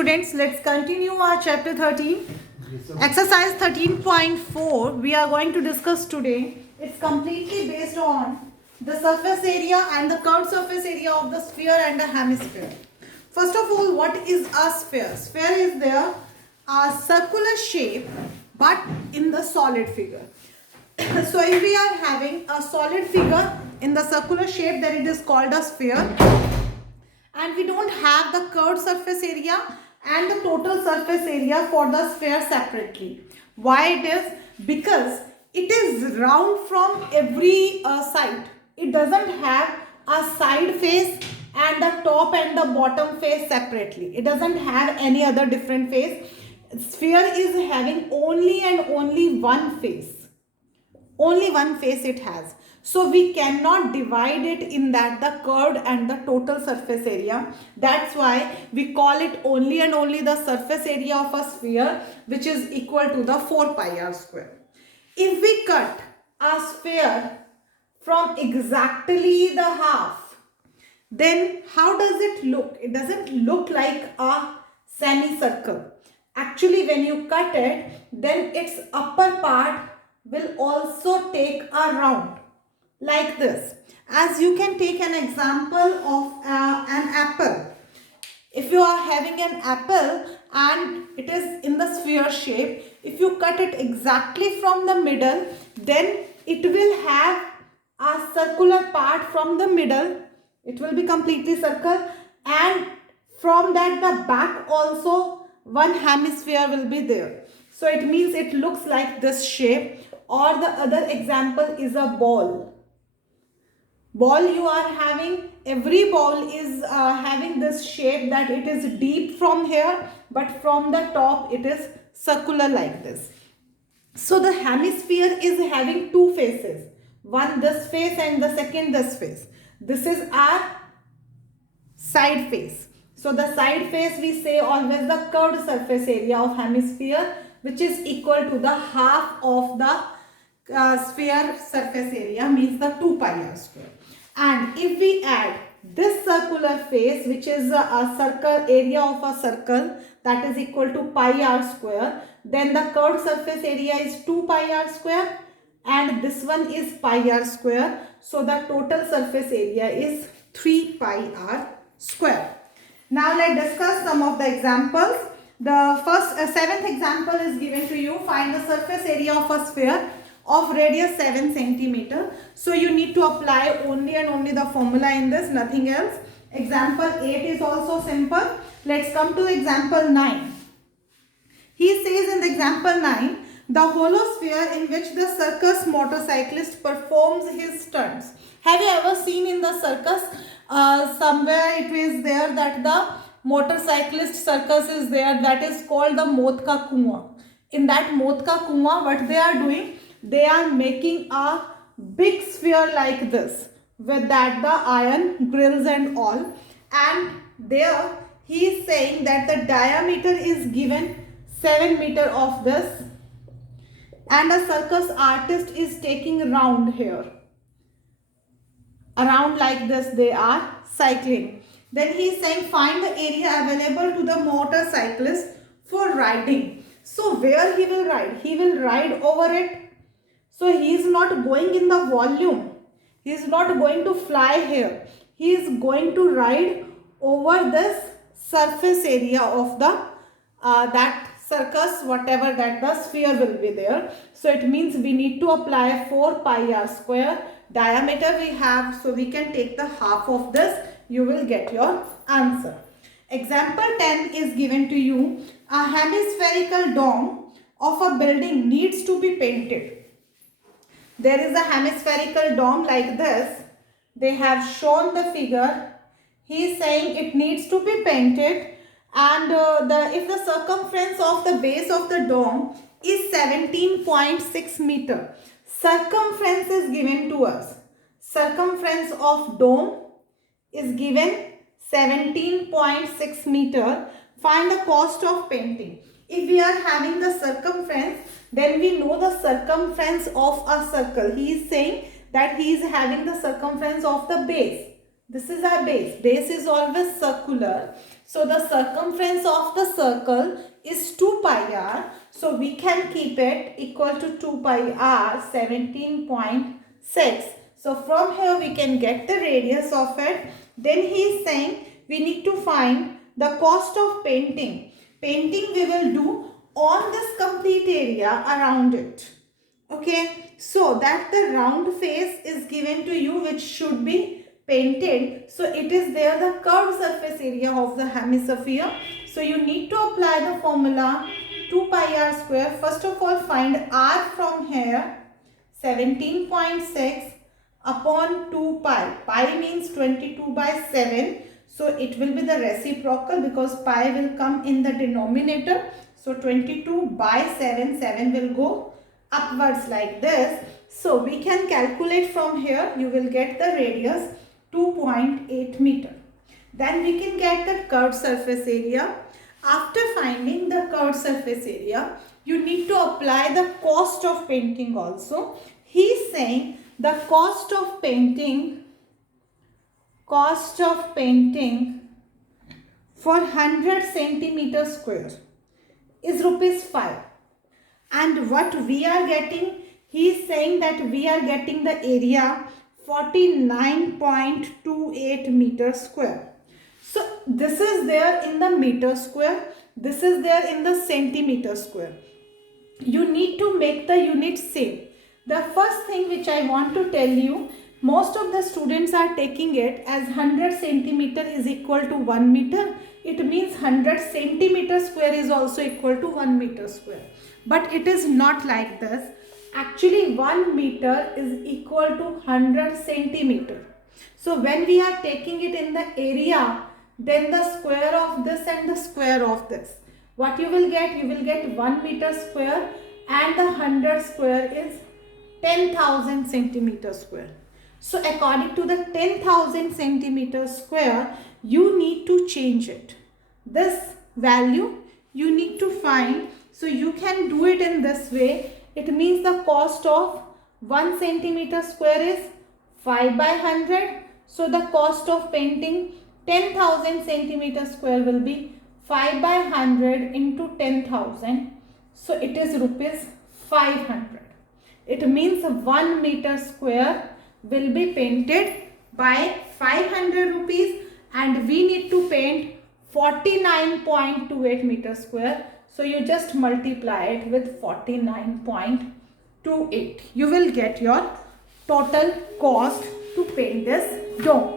students, let's continue our chapter 13. Exercise 13.4 we are going to discuss today. It's completely based on the surface area and the curved surface area of the sphere and the hemisphere. First of all, what is a sphere? Sphere is there a circular shape but in the solid figure. So if we are having a solid figure in the circular shape, then it is called a sphere. And we don't have the curved surface area and the total surface area for the sphere separately. Why it is? Because it is round from every side. It doesn't have a side face and the top and the bottom face separately. It doesn't have any other different face. Sphere is having only and only one face. Only one face it has. So we cannot divide it in that the curved and the total surface area. That's why we call it only and only the surface area of a sphere, which is equal to the 4 pi r square. If we cut a sphere from exactly the half, then how does it look? It doesn't look like a semicircle. Actually, when you cut it, then its upper part will also take a round like this. As you can take an example of an apple. If you are having an apple and it is in the sphere shape, if you cut it exactly from the middle, then it will have a circular part from the middle. It will be completely circle, and from that the back also one hemisphere will be there. So it means it looks like this shape. Or the other example is a ball. Ball you are having, every ball is having this shape that it is deep from here, but from the top it is circular like this. So the hemisphere is having two faces. One this face and the second this face. This is our side face. So the side face we say always the curved surface area of hemisphere, which is equal to the half of the sphere surface area, means the 2 pi r square. And if we add this circular face, which is a circle area of a circle, that is equal to pi r square, then the curved surface area is 2 pi r square and this one is pi r square. So the total surface area is 3 pi r square. Now let's discuss some of the examples. The first seventh example is given to you. Find the surface area of a sphere of radius 7 centimeter. So you need to apply only and only the formula in this, nothing else. Example 8 is also simple. Let's come to example 9. He says in the example 9, the hollow sphere in which the circus motorcyclist performs his stunts. Have you ever seen in the circus, somewhere it is there that the motorcyclist circus is there, that is called the Mauth Ka Kuआं. In that Mauth Ka Kuआं, what they are doing? They are making a big sphere like this with that the iron grills and all, and there he is saying that the diameter is given 7 meter of this, and a circus artist is taking round here. Around like this they are cycling. Then he is saying find the area available to the motorcyclist for riding. So where he will ride? He will ride over it. So he is not going in the volume. He is not going to fly here. He is going to ride over this surface area of the that circus, whatever that the sphere will be there. So it means we need to apply 4 pi r square. Diameter we have, so we can take the half of this. You will get your answer. Example 10 is given to you. A hemispherical dome of a building needs to be painted. There is a hemispherical dome like this. They have shown the figure. He is saying it needs to be painted, and if the circumference of the base of the dome is 17.6 meter. Circumference is given to us. Circumference of dome is given 17.6 meter. Find the cost of painting. If we are having the circumference, then we know the circumference of a circle. He is saying that he is having the circumference of the base. This is our base. Base is always circular. So the circumference of the circle is 2 pi r. So we can keep it equal to 2 pi r, 17.6. So from here we can get the radius of it. Then he is saying we need to find the cost of painting. Painting we will do on this complete area around it. Okay, so that the round face is given to you, which should be painted. So it is there the curved surface area of the hemisphere. So you need to apply the formula 2 pi r square. First of all, find r from here, 17.6 upon 2 pi. Pi means 22/7. So it will be the reciprocal because pi will come in the denominator. So 22/7, 7 will go upwards like this. So we can calculate from here. You will get the radius 2.8 meter. Then we can get the curved surface area. After finding the curved surface area, you need to apply the cost of painting also. He is saying the cost of painting for 100 centimeter square is ₹5. And what we are getting, he is saying that we are getting the area 49.28 meter square. So this is there in the meter square, this is there in the centimeter square. You need to make the units same. The first thing which I want to tell you, most of the students are taking it as 100 centimeter is equal to 1 meter. It means 100 centimeter square is also equal to 1 meter square. But it is not like this. Actually 1 meter is equal to 100 centimeter. So when we are taking it in the area, then the square of this and the square of this, what you will get? You will get 1 meter square, and the 100 square is 10,000 centimeter square. So according to the 10,000 centimeter square, you need to change it. This value you need to find. So you can do it in this way. It means the cost of 1 centimeter square is 5/100. So the cost of painting 10,000 centimeter square will be 5/100 into 10,000. So it is ₹500. It means 1 meter square will be painted by 500 rupees, and we need to paint 49.28 meter square. So you just multiply it with 49.28. You will get your total cost to paint this dome.